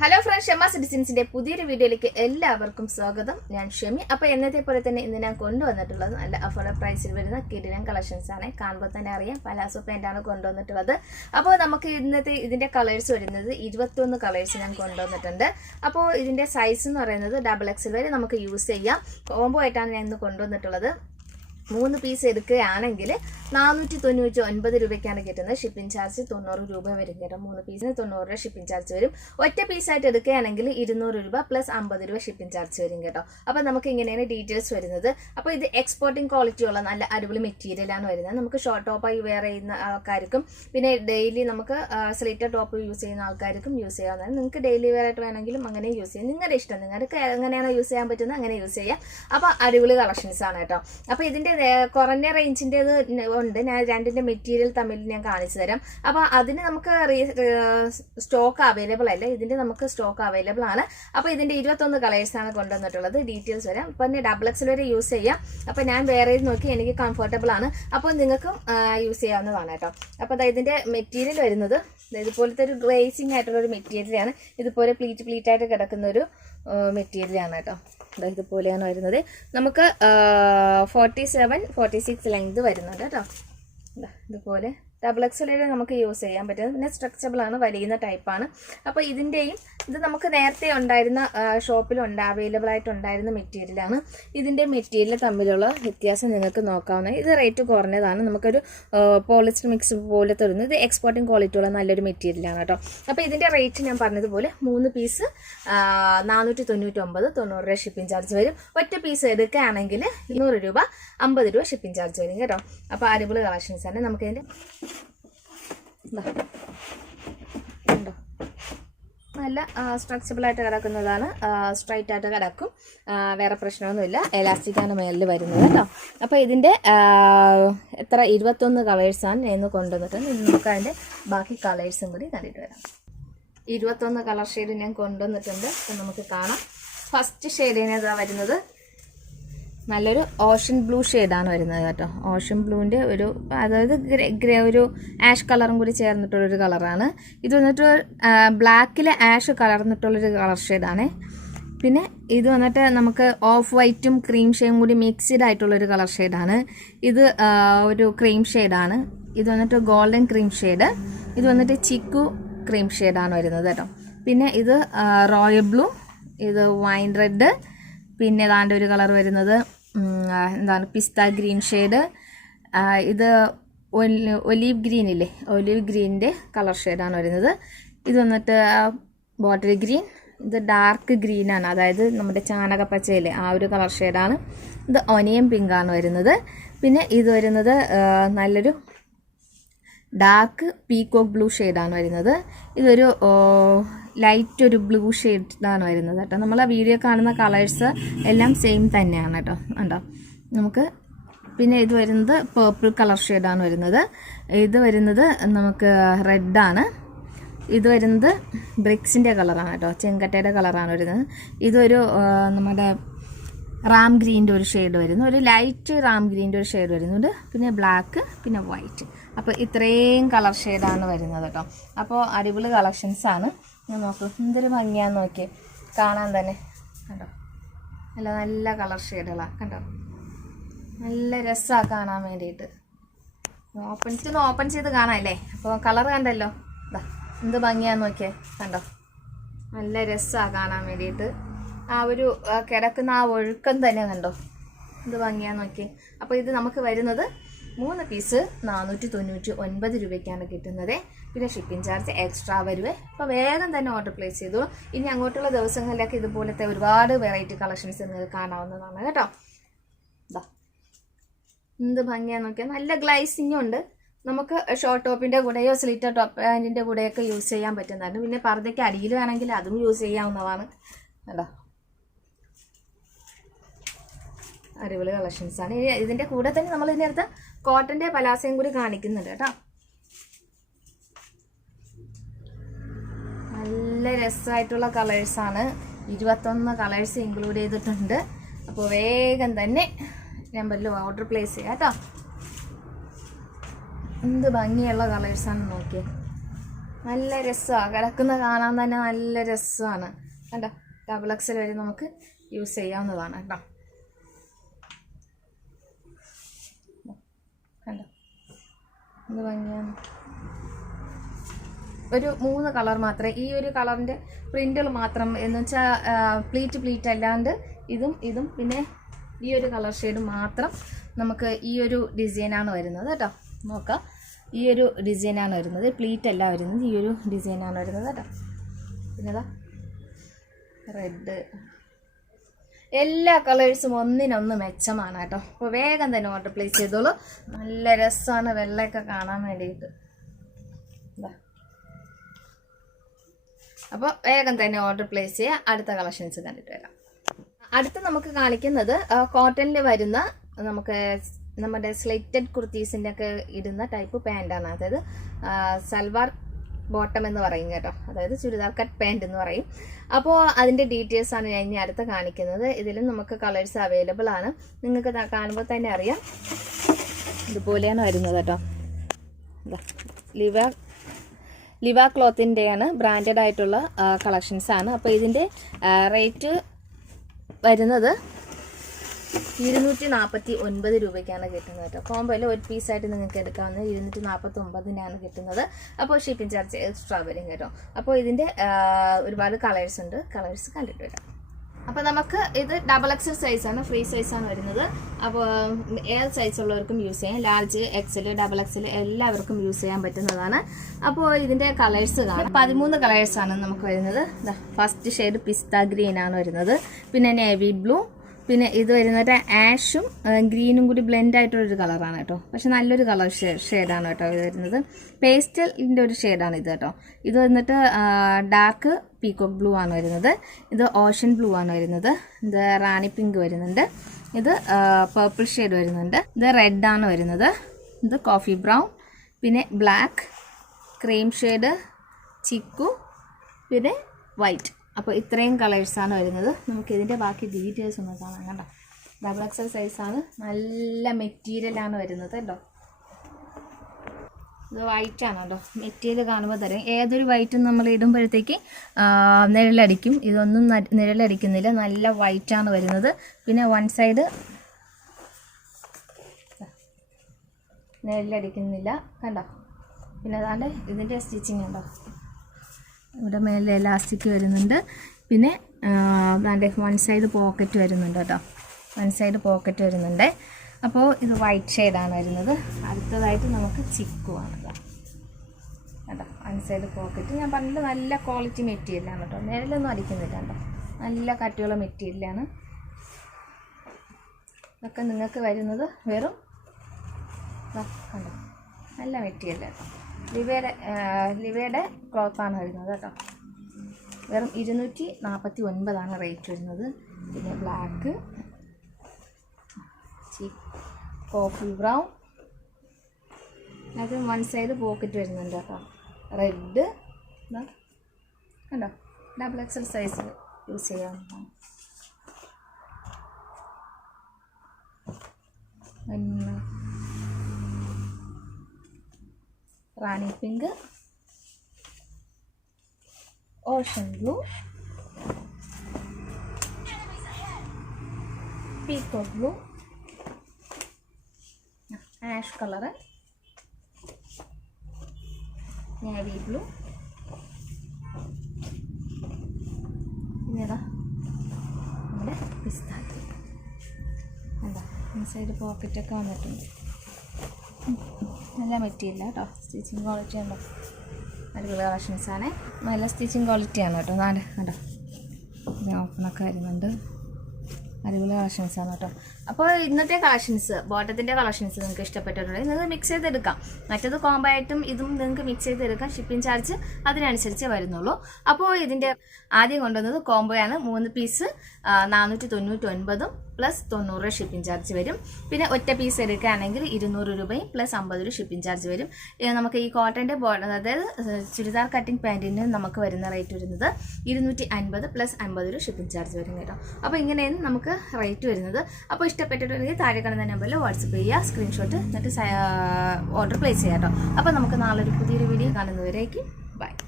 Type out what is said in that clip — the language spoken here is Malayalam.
ഹലോ ഫ്രണ്ട്സ്, ഷെമ സിറ്റിസൻസിന്റെ പുതിയൊരു വീഡിയോയിലേക്ക് എല്ലാവർക്കും സ്വാഗതം. ഞാൻ ഷെമി. അപ്പോൾ എന്നത്തെ പോലെ തന്നെ ഇന്ന് ഞാൻ കൊണ്ടുവന്നിട്ടുള്ളത് നല്ല അഫോർഡബിൾ പ്രൈസിൽ വരുന്ന കിടിലൻ കളക്ഷൻസ് ആണ്. കാണുമ്പോൾ തന്നെ അറിയാം പലാസോ പാൻ്റാണ് കൊണ്ടുവന്നിട്ടുള്ളത്. അപ്പോൾ നമുക്ക് ഇന്നത്തെ ഇതിന്റെ കളേഴ്സ് വരുന്നത് 21 കളേഴ്സ് ഞാൻ കൊണ്ടുവന്നിട്ടുണ്ട്. അപ്പോൾ ഇതിന്റെ സൈസ് എന്ന് പറയുന്നത് XXL വരെ നമുക്ക് യൂസ് ചെയ്യാം. കോംബോ ആയിട്ടാണ് ഞാൻ ഇന്ന് കൊണ്ടുവന്നിട്ടുള്ളത്. 3 പീസ് എടുക്കുകയാണെങ്കിൽ 499 രൂപയ്ക്കാണ് കിട്ടുന്നത്. ഷിപ്പിംഗ് ചാർജ് 90 രൂപ വരും കേട്ടോ. 3 പീസിന് 90 രൂപ ഷിപ്പിംഗ് ചാർജ് വരും. ഒറ്റ പീസായിട്ട് എടുക്കുകയാണെങ്കിൽ 200 രൂപ പ്ലസ് 50 രൂപ ഷിപ്പിംഗ് ചാർജ് വരും കേട്ടോ. അപ്പോൾ നമുക്ക് ഇങ്ങനെയാണ് ഡീറ്റെയിൽസ് വരുന്നത്. അപ്പോൾ ഇത് എക്സ്പോർട്ടിംഗ് ക്വാളിറ്റി ഉള്ള നല്ല അടിപൊളി മെറ്റീരിയലാണ് വരുന്നത്. നമുക്ക് ഷോർട്ട് ടോപ്പായി വെയർ ചെയ്യുന്ന ആൾക്കാർക്കും പിന്നെ ഡെയിലി നമുക്ക് സ്ലിറ്റർ ടോപ്പ് യൂസ് ചെയ്യുന്ന ആൾക്കാർക്കും യൂസ് ചെയ്യാവുന്നതാണ്. നിങ്ങൾക്ക് ഡെയിലി വെയർ ആയിട്ട് വേണമെങ്കിലും അങ്ങനെ യൂസ് ചെയ്യാം. നിങ്ങളുടെ ഇഷ്ടം, നിങ്ങൾക്ക് എങ്ങനെയാണോ യൂസ് ചെയ്യാൻ പറ്റുന്നത് അങ്ങനെ യൂസ് ചെയ്യാം. അപ്പോൾ അടിപൊളി കളക്ഷൻസ് ആണ് കേട്ടോ. അപ്പോൾ ഇതിന്റെ കുറഞ്ഞ റേഞ്ചിൻ്റെത് ഉണ്ട്. ഞാൻ രണ്ടിന്റെ മെറ്റീരിയൽ തമ്മിൽ ഞാൻ കാണിച്ചു തരാം. അപ്പോൾ അതിന് നമുക്ക് സ്റ്റോക്ക് അവൈലബിൾ അല്ല. ഇതിന്റെ നമുക്ക് സ്റ്റോക്ക് അവൈലബിൾ ആണ്. അപ്പോൾ ഇതിന്റെ 21 കളേഴ്സാണ് കൊണ്ടുവന്നിട്ടുള്ളത്. ഡീറ്റെയിൽസ് വരാം. അപ്പം XXL വരെ യൂസ് ചെയ്യാം. അപ്പോൾ ഞാൻ വേറെ നോക്കി എനിക്ക് കംഫർട്ടബിൾ ആണ്. അപ്പോൾ നിങ്ങൾക്കും യൂസ് ചെയ്യാവുന്നതാണ് കേട്ടോ. അപ്പോൾ ഇതിന്റെ മെറ്റീരിയൽ വരുന്നത് ഇതുപോലത്തെ ഒരു ഗ്ലേസിംഗ് ആയിട്ടുള്ള ഒരു മെറ്റീരിയലാണ്. ഇതുപോലെ പ്ലീറ്റ് ആയിട്ട് കിടക്കുന്ന ഒരു മെറ്റീരിയലാണ് കേട്ടോ. ഇതുപോലെയാണ് വരുന്നത്. നമുക്ക് 47-46 ലെങ്ത് വരുന്നുണ്ട് കേട്ടോ. ഇതുപോലെ XXL നമുക്ക് യൂസ് ചെയ്യാൻ പറ്റുന്നത്. പിന്നെ സ്ട്രെച്ചബിൾ ആണ്, വലിയുന്ന ടൈപ്പാണ്. അപ്പോൾ ഇത് നമുക്ക് നേരത്തെ ഉണ്ടായിരുന്ന ഷോപ്പിൽ അവൈലബിൾ ആയിട്ടുണ്ടായിരുന്ന മെറ്റീരിയലാണ്. ഇതിൻ്റെ മെറ്റീരിയൽ തമ്മിലുള്ള വ്യത്യാസം നിങ്ങൾക്ക് നോക്കാവുന്നത്. ഇത് റേറ്റ് കുറഞ്ഞതാണ്. നമുക്കൊരു പോളിസ്റ്റർ മിക്സ് പോലെ തരുന്നത്. ഇത് എക്സ്പോർട്ടിംഗ് ക്വാളിറ്റി ഉള്ള നല്ലൊരു മെറ്റീരിയലാണ് കേട്ടോ. അപ്പോൾ ഇതിൻ്റെ റേറ്റ് ഞാൻ പറഞ്ഞതുപോലെ 3 പീസ് 499, 90 രൂപ ഷിപ്പിംഗ് ചാർജ് വരും. ഒറ്റ പീസ് എടുക്കുകയാണെങ്കിൽ 200 രൂപ 50 രൂപ ഷിപ്പിംഗ് ചാർജ് വരും കേട്ടോ. അപ്പോൾ അടിപൊളി കളക്ഷൻസ് ആണ്. നമുക്കിതിൻ്റെ ഉണ്ടോ നല്ല സ്ട്രെച്ചബിൾ ആയിട്ട് കിടക്കുന്നതാണ്. സ്ട്രൈറ്റ് ആയിട്ട് കിടക്കും. വേറെ പ്രശ്നമൊന്നുമില്ല. എലാസ്റ്റിക്കാണ് മേലിൽ വരുന്നത് കേട്ടോ. അപ്പോൾ ഇതിൻ്റെ 21 കളേഴ്സാണ് ഞാൻ കൊണ്ടുവന്നിട്ടുണ്ട്. നമുക്ക് അതിൻ്റെ ബാക്കി കളേഴ്സും കൂടി കണ്ടിട്ട് വരാം. 21 കളർ ഷെയ്ഡ് ഞാൻ കൊണ്ടുവന്നിട്ടുണ്ട്. അപ്പം നമുക്ക് കാണാം. ഫസ്റ്റ് ഷെയ്ഡിനേതാ വരുന്നത് നല്ലൊരു ഓഷൻ ബ്ലൂ ഷെയ്ഡാണ് വരുന്നത് കേട്ടോ. ഓഷൻ ബ്ലൂവിൻ്റെ അതായത് ഒരു ആഷ് കളറും കൂടി ചേർന്നിട്ടുള്ളൊരു കളറാണ്. ഇത് വന്നിട്ട് ബ്ലാക്കിൽ ആഷ് കലർന്നിട്ടുള്ളൊരു കളർ ഷെയ്ഡാണ്. പിന്നെ ഇത് വന്നിട്ട് നമുക്ക് ഓഫ് വൈറ്റും ക്രീം ഷെയ്ഡും കൂടി മിക്സ്ഡ് ആയിട്ടുള്ളൊരു കളർ ഷെയ്ഡാണ്. ഇത് ഒരു ക്രീം ഷെയ്ഡാണ്. ഇത് വന്നിട്ട് ഗോൾഡൻ ക്രീം ഷെയ്ഡ്. ഇത് വന്നിട്ട് ചിക്കു ക്രീം ഷെയ്ഡാണ് വരുന്നത് കേട്ടോ. പിന്നെ ഇത് റോയൽ ബ്ലൂ, ഇത് വൈൻ റെഡ്, പിന്നെ ഏതാണ്ട് ഒരു കളർ വരുന്നത് എന്താണ് പിസ്ത ഗ്രീൻ ഷെയ്ഡ്. ഇത് ഒലീവ് ഗ്രീൻ ഇല്ലേ, ഒലീവ് ഗ്രീനിൻ്റെ കളർ ഷെയ്ഡാണ് വരുന്നത്. ഇത് വന്നിട്ട് ബോട്ടിൽ ഗ്രീൻ. ഇത് ഡാർക്ക് ഗ്രീനാണ്, അതായത് നമ്മുടെ ചാണകപ്പച്ചയിലെ ആ ഒരു കളർ ഷെയ്ഡാണ്. ഇത് ഒനിയൻ പിങ്കാണ് വരുന്നത്. പിന്നെ ഇത് വരുന്നത് നല്ലൊരു ഡാർക്ക് പീകോക്ക് ബ്ലൂ ഷെയ്ഡാണ് വരുന്നത്. ഇതൊരു ലൈറ്റ് ഒരു ബ്ലൂ ഷെയ്ഡാണ് വരുന്നത് കേട്ടോ. നമ്മൾ ആ വീഡിയോ കാണുന്ന കളേഴ്സ് എല്ലാം സെയിം തന്നെയാണ് കേട്ടോ. ഉണ്ടോ നമുക്ക്. പിന്നെ ഇത് വരുന്നത് പേർപ്പിൾ കളർ ഷെയ്ഡാണ് വരുന്നത്. ഇത് വരുന്നത് നമുക്ക് റെഡാണ്. ഇത് വരുന്നത് ബ്രിക്സിൻ്റെ കളറാണ് കേട്ടോ. ചെങ്കട്ടയുടെ കളറാണ് വരുന്നത്. ഇതൊരു നമ്മുടെ റാം ഗ്രീൻ്റെ ഒരു ഷെയ്ഡ് വരുന്നു. ഒരു ലൈറ്റ് റാം ഗ്രീൻ്റെ ഒരു ഷെയ്ഡ് വരുന്നുണ്ട്. പിന്നെ ബ്ലാക്ക്, പിന്നെ വൈറ്റ്. അപ്പോൾ ഇത്രയും കളർ ഷെയ്ഡാണ് വരുന്നത് കേട്ടോ. അപ്പോൾ അടിപൊളി കളക്ഷൻസാണ്. ഞാൻ നോക്കൂ, എന്തൊരു ഭംഗിയാന്ന് നോക്കി കാണാൻ തന്നെ കണ്ടോ. നല്ല കളർ ഷെയ്ഡുകളാണ് കണ്ടോ. നല്ല രസമാണ് കാണാൻ വേണ്ടിയിട്ട്. ഓപ്പൺ ചെയ്ത് കാണാമല്ലേ. അപ്പോൾ കളർ കണ്ടല്ലോ, എന്ത് ഭംഗിയാന്ന് നോക്കിയേ കണ്ടോ. നല്ല രസമാണ് കാണാൻ വേണ്ടിയിട്ട്. ആ ഒരു കിടക്കുന്ന ആ ഒഴുക്കം തന്നെ കണ്ടോ, എന്ത് ഭംഗിയാന്ന് നോക്കിയേ. അപ്പോൾ ഇത് നമുക്ക് വരുന്നത് 3 പീസ് 499 രൂപയ്ക്കാണ് കിട്ടുന്നത്. പിന്നെ ഷിപ്പിംഗ് ചാർജ് എക്സ്ട്രാ വരുവേ. അപ്പോൾ വേഗം തന്നെ ഓർഡർ പ്ലേസ് ചെയ്തു. ഇനി അങ്ങോട്ടുള്ള ദിവസങ്ങളിലൊക്കെ ഇതുപോലത്തെ ഒരുപാട് വെറൈറ്റി കളക്ഷൻസ് നിങ്ങൾക്ക് കാണാവുന്നതാണ് കേട്ടോ. എന്ത് ഭംഗിയാന്ന് നോക്കിയാൽ നല്ല ഗ്ലൈസിങ്ങും ഉണ്ട്. നമുക്ക് ഷോർട്ട് ടോപ്പിൻ്റെ കൂടെയോ സ്ലിറ്റർ ടോപ്പ് പാൻറ്റിൻ്റെ കൂടെയൊക്കെ യൂസ് ചെയ്യാൻ പറ്റുന്നതാണ്. പിന്നെ പർദ്ദയ്ക്ക് അടിയിൽ വേണമെങ്കിൽ അതും യൂസ് ചെയ്യാവുന്നതാണ് കേട്ടോ. അടിപൊളി കളക്ഷൻസാണ്. ഇതിൻ്റെ കൂടെ തന്നെ നമ്മൾ ഇതിനടുത്ത് കോട്ടൻ്റെ പലാസയും കൂടി കാണിക്കുന്നുണ്ട് കേട്ടോ. നല്ല രസമായിട്ടുള്ള കളേഴ്സാണ്. 21 കളേഴ്സ് ഇൻക്ലൂഡ് ചെയ്തിട്ടുണ്ട്. അപ്പോൾ വേഗം തന്നെ നമ്പറിൽ ഓർഡർ പ്ലേസ് ചെയ്യാം കേട്ടോ. എന്ത് ഭംഗിയുള്ള കളേഴ്സാണ് നോക്കിയേ. നല്ല രസമാണ്, കിടക്കുന്ന കാണാൻ തന്നെ നല്ല രസമാണ്. കണ്ടോ, ഡബിൾ എക്സൽ വരെ നമുക്ക് യൂസ് ചെയ്യാവുന്നതാണ് കേട്ടോ. കണ്ടോ എന്ത് ഭംഗിയാണ്. ഒരു 3 കളർ മാത്രമേ, ഈ ഒരു കളറിൻ്റെ പ്രിൻ്റുകൾ മാത്രം എന്ന് വെച്ചാൽ പ്ലീറ്റ് അല്ലാണ്ട് ഇതും പിന്നെ ഈ ഒരു കളർ ഷെയ്ഡ് മാത്രം നമുക്ക് ഈ ഒരു ഡിസൈനാണ് വരുന്നത് കേട്ടോ. നോക്കാം, ഈ ഒരു ഡിസൈനാണ് വരുന്നത്, പ്ലീറ്റ് അല്ല വരുന്നത്, ഈ ഒരു ഡിസൈനാണ് വരുന്നത് കേട്ടോ. പിന്നെതാ റെഡ്, എല്ലാ കളേഴ്സും ഒന്നിനൊന്ന് മെച്ചമാണ് കേട്ടോ. അപ്പോൾ വേഗം തന്നെ ഓർഡർ പ്ലേസ് ചെയ്തോളൂ. നല്ല രസമാണ് വെള്ളയൊക്കെ കാണാൻ വേണ്ടിയിട്ട്. അപ്പോൾ വേഗം തന്നെ ഓർഡർ പ്ലേസ് ചെയ്യുക. അടുത്ത കളക്ഷൻസ് കണ്ടിട്ട് വരാം. അടുത്ത് നമുക്ക് കാണിക്കുന്നത് കോട്ടണിൽ വരുന്ന നമുക്ക് നമ്മുടെ സ്ലിറ്റഡ് കുർത്തീസിൻ്റെ ഒക്കെ ഇടുന്ന ടൈപ്പ് പാൻറ്റാണ്. അതായത് സൽവാർ ബോട്ടം എന്ന് പറയും കേട്ടോ, അതായത് ചുരിദാർ കട്ട് പാൻറ് എന്ന് പറയും. അപ്പോൾ അതിൻ്റെ ഡീറ്റെയിൽസ് ആണ് ഞാൻ ഇനി അടുത്ത് കാണിക്കുന്നത്. ഇതിലും നമുക്ക് കളേഴ്സ് അവൈലബിൾ ആണ്. നിങ്ങൾക്ക് കാണുമ്പോൾ തന്നെ അറിയാം ഇതുപോലെയാണ് വരുന്നത് കേട്ടോ. ലിവ ക്ലോത്തിൻ്റെയാണ്, ബ്രാൻഡഡ് ആയിട്ടുള്ള കളക്ഷൻസ് ആണ്. അപ്പോൾ ഇതിൻ്റെ റേറ്റ് വരുന്നത് 249 രൂപയ്ക്കാണ് കിട്ടുന്നത് കേട്ടോ. കോമ്പോയിൽ ഒരു പീസായിട്ട് നിങ്ങൾക്ക് എടുക്കാവുന്നത് 249-നാണ് കിട്ടുന്നത്. അപ്പോൾ ഷിപ്പിംഗ് ചാർജ് എക്സ്ട്രാ വരും കേട്ടോ. അപ്പോൾ ഇതിൻ്റെ ഒരുപാട് കളേഴ്സ് ഉണ്ട്, കളേഴ്സ് കണ്ടിട്ട് വരാം. അപ്പോൾ നമുക്ക് ഇത് ഡബിൾ എക്സൽ സൈസാണ്, ഫ്രീ സൈസാണ് വരുന്നത്. അപ്പോൾ ഏത് സൈസ് ഉള്ളവർക്കും യൂസ് ചെയ്യാം. ലാർജ്, എക്സൽ, ഡബിൾ എക്സൽ എല്ലാവർക്കും യൂസ് ചെയ്യാൻ പറ്റുന്നതാണ്. അപ്പോൾ ഇതിൻ്റെ കളേഴ്സ് കാണാം. 13 കളേഴ്സാണ് നമുക്ക് വരുന്നത്. ഫസ്റ്റ് ഷെയ്ഡ് പിസ്ത ഗ്രീൻ ആണ് വരുന്നത്, പിന്നെ നേവി ബ്ലൂ, പിന്നെ ഇത് വരുന്നത് ആഷും ഗ്രീനും കൂടി ബ്ലെൻഡ് ആയിട്ടുള്ളൊരു കളറാണ് കേട്ടോ. പക്ഷെ നല്ലൊരു കളർ ഷെയ്ഡാണ് കേട്ടോ ഇത് വരുന്നത്. പേസ്റ്റലിൻ്റെ ഒരു ഷെയ്ഡാണ് ഇത് കേട്ടോ. ഇത് വന്നിട്ട് ഡാർക്ക് പീകോക്ക് ബ്ലൂ ആണ് വരുന്നത്. ഇത് ഓഷൻ ബ്ലൂ ആണ് വരുന്നത്. ഇത് റാണി പിങ്ക് വരുന്നുണ്ട്. ഇത് പർപ്പിൾ ഷെയ്ഡ് വരുന്നുണ്ട്. ഇത് റെഡ് ആണ് വരുന്നത്. ഇത് കോഫി ബ്രൗൺ, പിന്നെ ബ്ലാക്ക്, ക്രീം ഷെയ്ഡ്, ചിക്കു, പിന്നെ വൈറ്റ്. അപ്പോൾ ഇത്രയും കളേഴ്സാണ് വരുന്നത്. നമുക്കിതിൻ്റെ ബാക്കി ഡീറ്റെയിൽസ് ഒന്ന് കാണാം കേട്ടോ. ഡബിൾ എക്സൽ സൈസാണ്, നല്ല മെറ്റീരിയലാണ് വരുന്നത് കേട്ടോ. ഇത് വൈറ്റാണ് കേട്ടോ. മെറ്റീരിയൽ കാണുമ്പോൾ തരും ഏതൊരു വൈറ്റും നമ്മൾ ഇടുമ്പോഴത്തേക്ക് നിഴലടിക്കും. ഇതൊന്നും നിഴലടിക്കുന്നില്ല, നല്ല വൈറ്റാണ് വരുന്നത്. പിന്നെ വൺ സൈഡ് നിഴലടിക്കുന്നില്ല കണ്ടോ. പിന്നെ അതാണ്ട് ഇതിൻ്റെ സ്റ്റിച്ചിങ് ഉണ്ടോ, ഇവിടെ മേലെ എലാസ്റ്റിക് വരുന്നുണ്ട്. പിന്നെ അതാണ്ട് വൺ സൈഡ് പോക്കറ്റ് വരുന്നുണ്ട് കേട്ടോ, വൺ സൈഡ് പോക്കറ്റ് വരുന്നുണ്ട്. അപ്പോൾ ഇത് വൈറ്റ് ഷെയ്ഡാണ് വരുന്നത്. അടുത്തതായിട്ട് നമുക്ക് ചിക്കു ആണ് കേട്ടോ. വൺ സൈഡ് പോക്കറ്റ് ഞാൻ പറഞ്ഞിട്ട് നല്ല ക്വാളിറ്റി മെറ്റീരിയലാണ് കേട്ടോ, നിഴലൊന്നും അടിക്കുന്നില്ല കേട്ടോ, നല്ല കട്ടിയുള്ള മെറ്റീരിയലാണ്. ഇതൊക്കെ നിങ്ങൾക്ക് വരുന്നത് വെറും കണ്ടോ നല്ല മെറ്റീരിയൽ കേട്ടോ. ലിവയുടെ ക്ലോത്താണ് വരുന്നത് കേട്ടോ. വെറും 249 റേറ്റ് വരുന്നത്. പിന്നെ ബ്ലാക്ക്, കോഫി ബ്രൗൺ, അത് വൺ സൈഡ് പോക്കറ്റ് വരുന്നുണ്ട് കേട്ടോ. റെഡ് കണ്ടോ, ഡബിൾ എക്സൽ സൈസ് യൂസ് ചെയ്യാവുന്നതാണ്. പിന്നെ rani pink, ocean blue, peacock blue, ash colour, navy blue, പിന്നെതാ നമ്മുടെ പിസ്ത എന്താ ഇൻസൈഡ് പോക്കറ്റൊക്കെ വന്നിട്ടുണ്ട്. നല്ല മെറ്റീരിയൽ കേട്ടോ, സ്റ്റിച്ചിങ് ക്വാളിറ്റി ഉണ്ടോ, അടിപൊളി കളക്ഷൻസാണ്. നല്ല സ്റ്റിച്ചിങ് ക്വാളിറ്റിയാണ് കേട്ടോ. നാല് കേട്ടോ, ഓപ്പണൊക്കെ വരുന്നുണ്ട്, അടിപൊളി കളക്ഷൻസാണ് കേട്ടോ. അപ്പോൾ ഇന്നത്തെ കളക്ഷൻസ്, ബോട്ടത്തിൻ്റെ കളക്ഷൻസ് നിങ്ങൾക്ക് ഇഷ്ടപ്പെട്ടിട്ടുണ്ടെങ്കിൽ നിങ്ങൾക്ക് മിക്സ് ചെയ്തെടുക്കാം. മറ്റത് കോംബോ ആയിട്ടും ഇതും നിങ്ങൾക്ക് മിക്സ് ചെയ്തെടുക്കാം. ഷിപ്പിംഗ് ചാർജ് അതിനനുസരിച്ച് വരുന്നുള്ളൂ. അപ്പോൾ ഇതിൻ്റെ ആദ്യം കൊണ്ടുവന്നത് കോംബോയാണ്. 3 പീസ് 499 പ്ലസ് 90 ഷിപ്പിംഗ് ചാർജ് വരും. പിന്നെ ഒറ്റ പീസ് എടുക്കുകയാണെങ്കിൽ 200 രൂപയും പ്ലസ് 50 ഷിപ്പിംഗ് ചാർജ് വരും. നമുക്ക് ഈ കോട്ടൻ്റെ അതായത് ചുരിദാർ കട്ടിങ് പാൻറ്റിന് നമുക്ക് വരുന്ന റേറ്റ് വരുന്നത് 250 പ്ലസ് 50 ഷിപ്പിംഗ് ചാർജ് വരും കേട്ടോ. അപ്പോൾ ഇങ്ങനെയാണ് നമുക്ക് റേറ്റ് വരുന്നത്. അപ്പോൾ ഇഷ്ടപ്പെട്ടിട്ടുണ്ടെങ്കിൽ താഴെ കാണുന്ന നമ്പറിൽ വാട്സപ്പ് ചെയ്യുക, സ്ക്രീൻഷോട്ട് എന്നിട്ട് ഓർഡർ പ്ലേസ് ചെയ്യാം കേട്ടോ. അപ്പോൾ നമുക്ക് നാളെ ഒരു പുതിയൊരു വീഡിയോ കാണുന്നവരേക്കും ബൈ.